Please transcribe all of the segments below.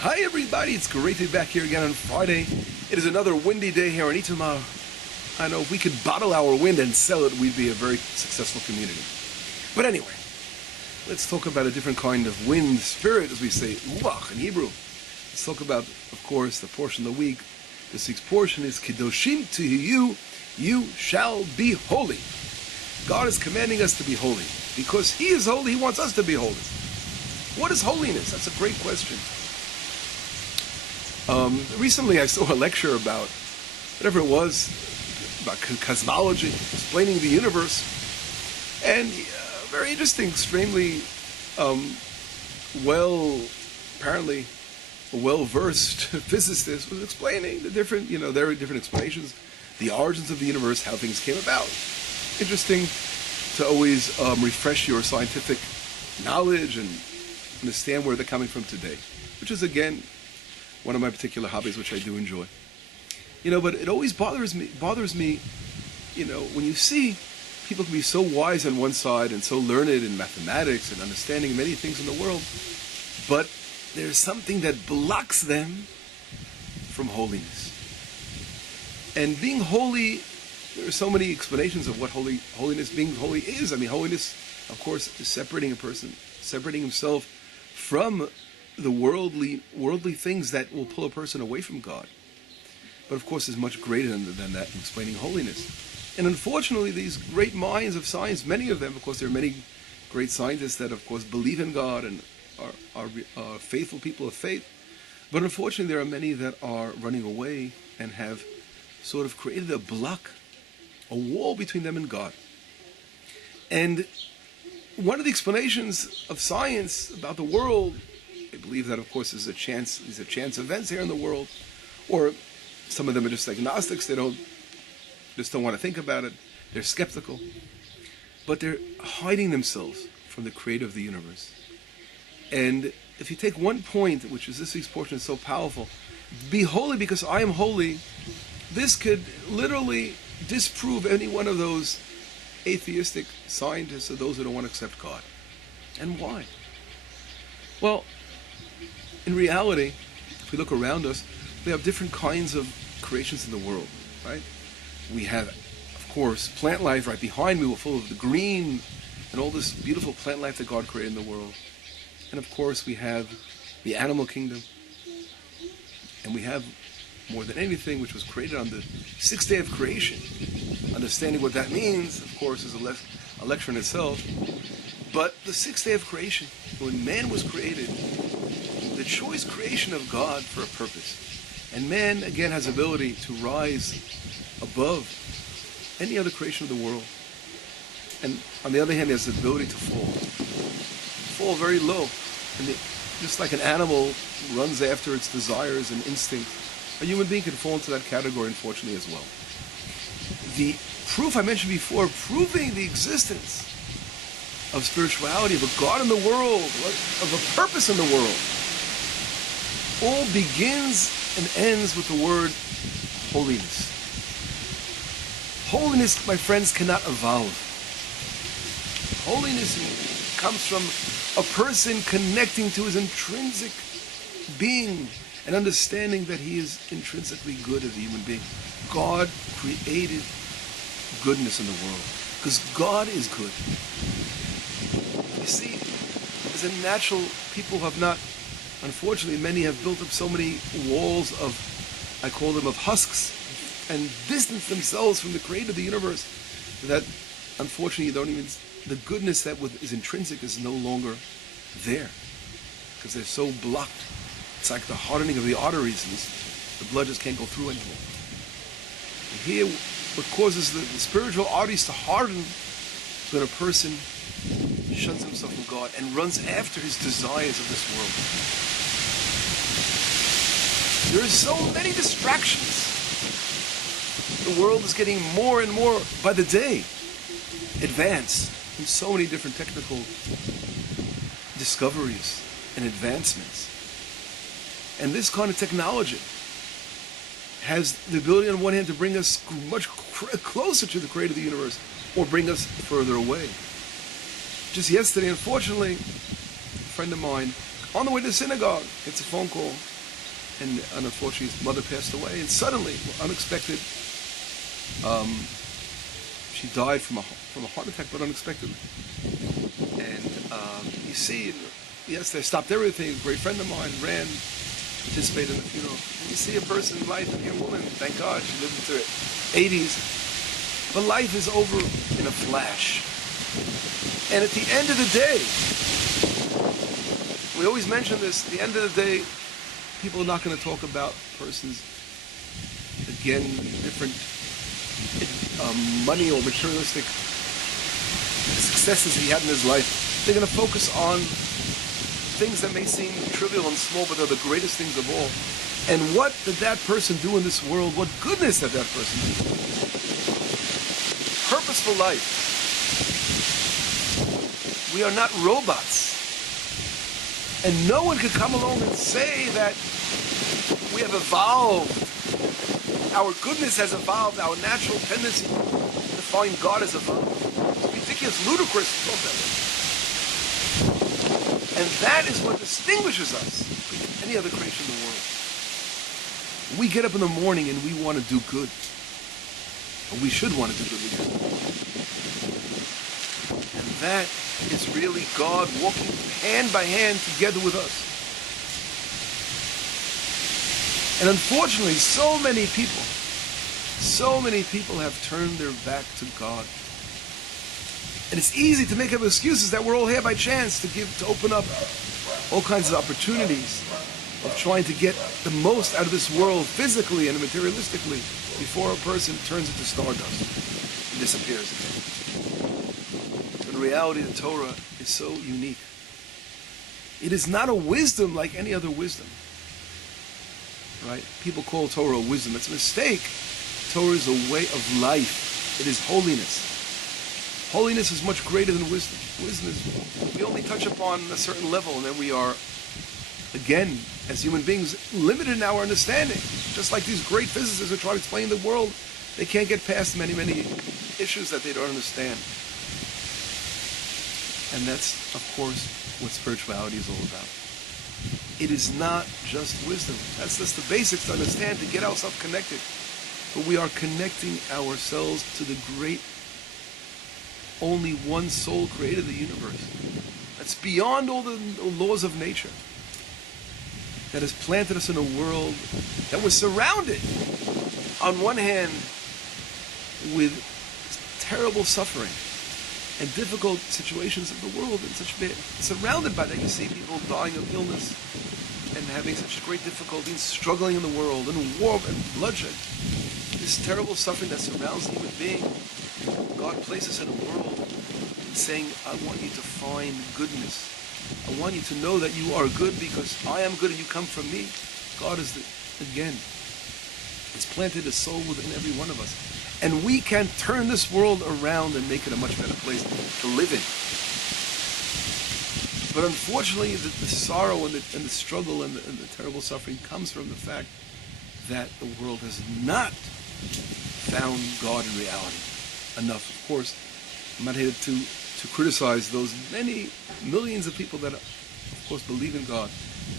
Hi everybody, it's great to be back here again on Friday. It is another windy day here in Itamar. I know if we could bottle our wind and sell it, we'd be a very successful community. But anyway, let's talk about a different kind of wind, spirit, as we say, ruach in Hebrew. Let's talk about, of course, the portion of the week. This week's portion is Kidoshim to you shall be holy. God is commanding us to be holy. Because He is holy, He wants us to be holy. What is holiness? That's a great question. Recently I saw a lecture about whatever it was, about cosmology, explaining the universe, and very interesting, extremely apparently a well-versed physicist was explaining the different, there are different explanations, the origins of the universe, how things came about. Interesting to always refresh your scientific knowledge and understand where they're coming from today, which is, again, one of my particular hobbies, which I do enjoy. But it always bothers me, when you see people can be so wise on one side and so learned in mathematics and understanding many things in the world, but there's something that blocks them from holiness. And being holy, there are so many explanations of what holiness, being holy is. I mean, holiness, of course, is separating a person, separating himself from the worldly things that will pull a person away from God. But of course, is much greater than that in explaining holiness. And unfortunately, these great minds of science, many of them, of course, there are many great scientists that, of course, believe in God and are faithful people of faith. But unfortunately, there are many that are running away and have sort of created a block, a wall between them and God. And one of the explanations of science about the world, they believe that, of course, these are chance events here in the world, or some of them are just agnostics. They just don't want to think about it. They're skeptical, but they're hiding themselves from the Creator of the universe. And if you take one point, which is this week's portion, is so powerful, be holy because I am holy. This could literally disprove any one of those atheistic scientists or those who don't want to accept God. And why? Well, in reality, if we look around us, we have different kinds of creations in the world, right? We have, of course, plant life right behind me. We're full of the green and all this beautiful plant life that God created in the world. And of course, we have the animal kingdom. And we have, more than anything, which was created on the sixth day of creation. Understanding what that means, of course, is a lecture in itself. But the sixth day of creation, when man was created, the choice creation of God for a purpose. And man, again, has ability to rise above any other creation of the world. And on the other hand, he has the ability to fall very low. And just like an animal runs after its desires and instincts, a human being can fall into that category, unfortunately, as well. The proof I mentioned before, proving the existence of spirituality, of a God in the world, of a purpose in the world, all begins and ends with the word holiness. Holiness, my friends, cannot evolve. Holiness comes from a person connecting to his intrinsic being and understanding that he is intrinsically good as a human being. God created goodness in the world because God is good. You see, as a natural, people have not, unfortunately, many have built up so many walls of, I call them, of husks, and distanced themselves from the Creator of the universe, that unfortunately the goodness that is intrinsic is no longer there, because they're so blocked. It's like the hardening of the arteries, and the blood just can't go through anymore. And here, what causes the spiritual arteries to harden is when a person shuts himself from God and runs after his desires of this world. There are so many distractions. The world is getting more and more, by the day, advanced in so many different technical discoveries and advancements. And this kind of technology has the ability on one hand to bring us much closer to the Creator of the universe, or bring us further away. Just yesterday, unfortunately, a friend of mine On the way to the synagogue, gets a phone call, and unfortunately his mother passed away, and suddenly, unexpected, she died from a heart attack, but unexpectedly. And you see, yes, they stopped everything. A great friend of mine ran, participated in the funeral. And you see a person in life, and a young woman, thank God, she lived into her 80s. But life is over in a flash. And at the end of the day, we always mention this, at the end of the day, people are not going to talk about persons, again, different money or materialistic successes he had in his life. They're going to focus on things that may seem trivial and small, but are the greatest things of all. And what did that person do in this world? What goodness did that person do? Purposeful life. We are not robots. And no one could come along and say that we have evolved. Our goodness has evolved. Our natural tendency to find God has evolved. It's ridiculous, ludicrous to talk that way. And that is what distinguishes us from any other creation in the world. We get up in the morning and we want to do good. Or we should want to do good. And that is really God walking hand by hand together with us. And unfortunately, so many people have turned their back to God. And it's easy to make up excuses that we're all here by chance to open up all kinds of opportunities of trying to get the most out of this world physically and materialistically before a person turns into stardust and disappears again. But in reality, the Torah is so unique. It is not a wisdom like any other wisdom. Right? People call Torah wisdom. It's a mistake. Torah is a way of life. It is holiness. Holiness is much greater than wisdom. Wisdom is, we only touch upon a certain level, and then we are, again, as human beings, limited in our understanding. Just like these great physicists who try to explain the world, they can't get past many, many issues that they don't understand. And that's, of course, what spirituality is all about. It is not just wisdom. That's just the basics to understand, to get ourselves connected. But we are connecting ourselves to the great, only one soul created the universe. That's beyond all the laws of nature. That has planted us in a world that was surrounded, on one hand, with terrible suffering and difficult situations of the world, and surrounded by that. You see people dying of illness and having such great difficulty and struggling in the world, and war and bloodshed. This terrible suffering that surrounds the human being. God places in a world saying, I want you to find goodness. I want you to know that you are good because I am good and you come from me. God is, again, it's planted a soul within every one of us. And we can turn this world around and make it a much better place to live in. But unfortunately, the sorrow and the struggle and the terrible suffering comes from the fact that the world has not found God in reality enough. Of course, I'm not here to criticize those many millions of people that, of course, believe in God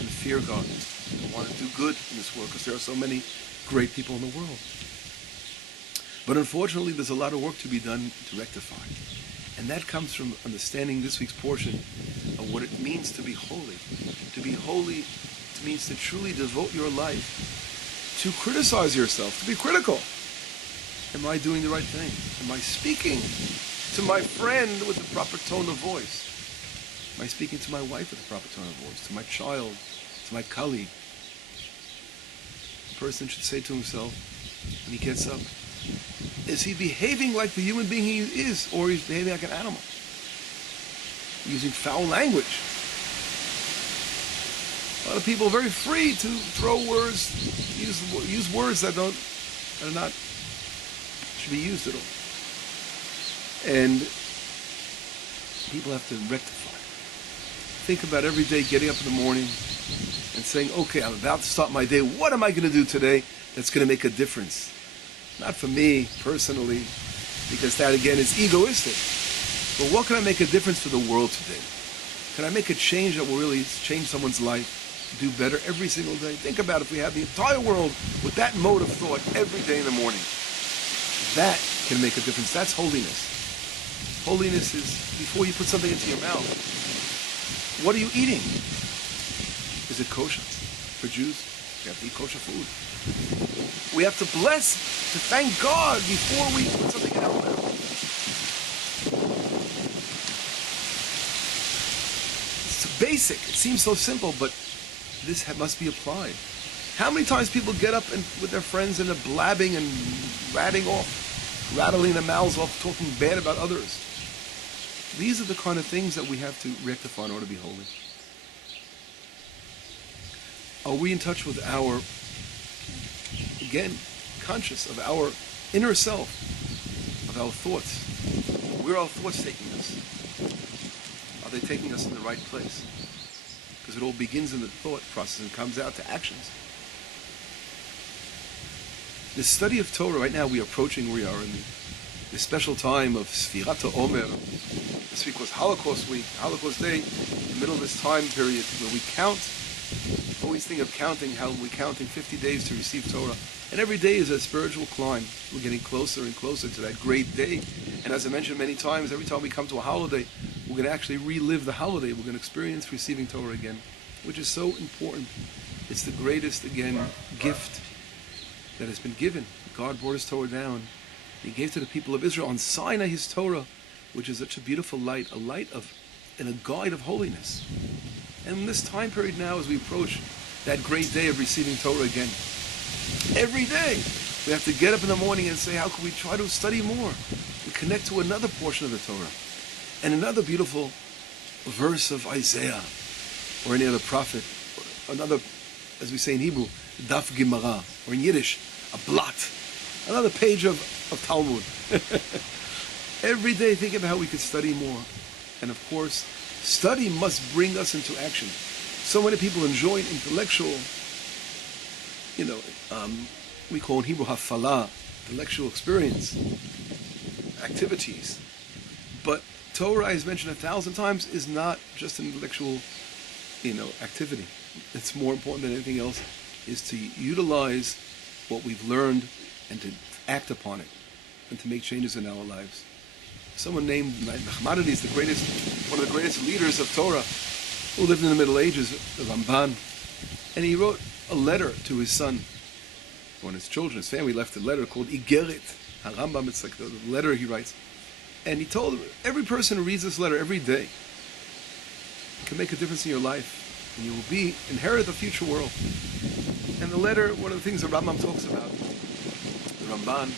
and fear God and want to do good in this world, because there are so many great people in the world. But unfortunately, there's a lot of work to be done to rectify. And that comes from understanding this week's portion of what it means to be holy. To be holy means to truly devote your life to criticize yourself, to be critical. Am I doing the right thing? Am I speaking to my friend with the proper tone of voice? Am I speaking to my wife with the proper tone of voice? To my child? To my colleague? A person should say to himself when he gets up, is he behaving like the human being he is, or is he behaving like an animal? Using foul language. A lot of people are very free to throw words, use words that are not should be used at all. And people have to rectify. Think about every day getting up in the morning and saying, okay, I'm about to start my day. What am I going to do today that's going to make a difference? Not for me personally, because that again is egoistic. But what can I make a difference for the world today? Can I make a change that will really change someone's life? Do better every single day. Think about if we have the entire world with that mode of thought every day in the morning. That can make a difference. That's holiness. Holiness is before you put something into your mouth. What are you eating? Is it kosher? For Jews, you have to eat kosher food. We have to bless, to thank God before we put something in our mouth. It's basic. It seems so simple, but this must be applied. How many times people get up and with their friends and they're blabbing and rattling their mouths off, talking bad about others? These are the kind of things that we have to rectify in order to be holy. Are we in touch with our, again, conscious of our inner self, of our thoughts? Where are our thoughts taking us? Are they taking us in the right place? Because it all begins in the thought process and comes out to actions. The study of Torah, right now we are approaching, we are in the special time of Sfirat HaOmer. This week was Holocaust week, Holocaust Day, in the middle of this time period where we count, always think of counting, how we're counting 50 days to receive Torah. And every day is a spiritual climb. We're getting closer and closer to that great day. And as I mentioned many times, every time we come to a holiday, we're going to actually relive the holiday. We're going to experience receiving Torah again, which is so important. It's the greatest, again, gift that has been given. God brought his Torah down. He gave to the people of Israel on Sinai his Torah, which is such a beautiful light, a light of, and a guide of holiness. And in this time period now, as we approach that great day of receiving Torah again, every day we have to get up in the morning and say, how can we try to study more and connect to another portion of the Torah and another beautiful verse of Isaiah or any other prophet, or another, as we say in Hebrew, daf Gemara, or in Yiddish, a blot, another page of Talmud. Every day think about how we could study more. And of course, study must bring us into action. So many people enjoy an intellectual, we call in Hebrew hafala, intellectual experience, activities. But Torah, as mentioned 1,000 times, is not just an intellectual, activity. It's more important than anything else, is to utilize what we've learned and to act upon it and to make changes in our lives. Someone named Nachmanides, one of the greatest leaders of Torah, who lived in the Middle Ages, the Ramban, and he wrote a letter to his son. When his children, his family left a letter called Igeret HaRambam, it's like the letter he writes. And he told every person who reads this letter every day, it can make a difference in your life, and you will inherit the future world. And the letter, one of the things the Rambam talks about, the Ramban,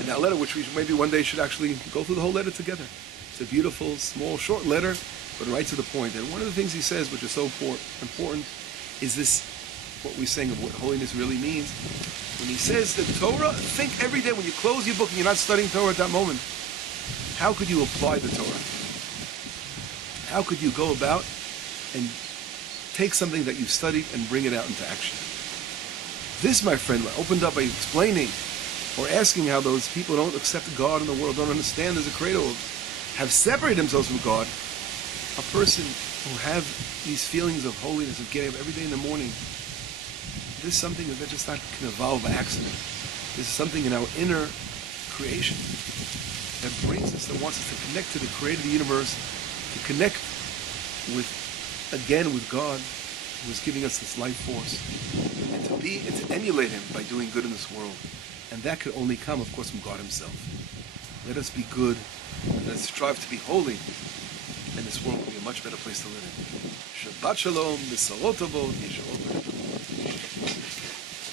in that letter, which we maybe one day should actually go through the whole letter together. It's a beautiful, small, short letter, but right to the point. And one of the things he says, which is so important, is this, what we're saying of what holiness really means. When he says that Torah, think every day when you close your book and you're not studying Torah at that moment, how could you apply the Torah? How could you go about and take something that you studied and bring it out into action? This, my friend, opened up by explaining or asking how those people don't accept God in the world, don't understand there's a creator, have separated themselves from God. A person who have these feelings of holiness, of getting up every day in the morning, this is something that just not can evolve by accident. This is something in our inner creation that brings us, that wants us to connect to the creator of the universe, to connect with God, who is giving us this life force, and to emulate him by doing good in this world. And that could only come, of course, from God himself. Let us be good, and let's strive to be holy, and this world will be a much better place to live in. Shabbat shalom, b'sorot tovot,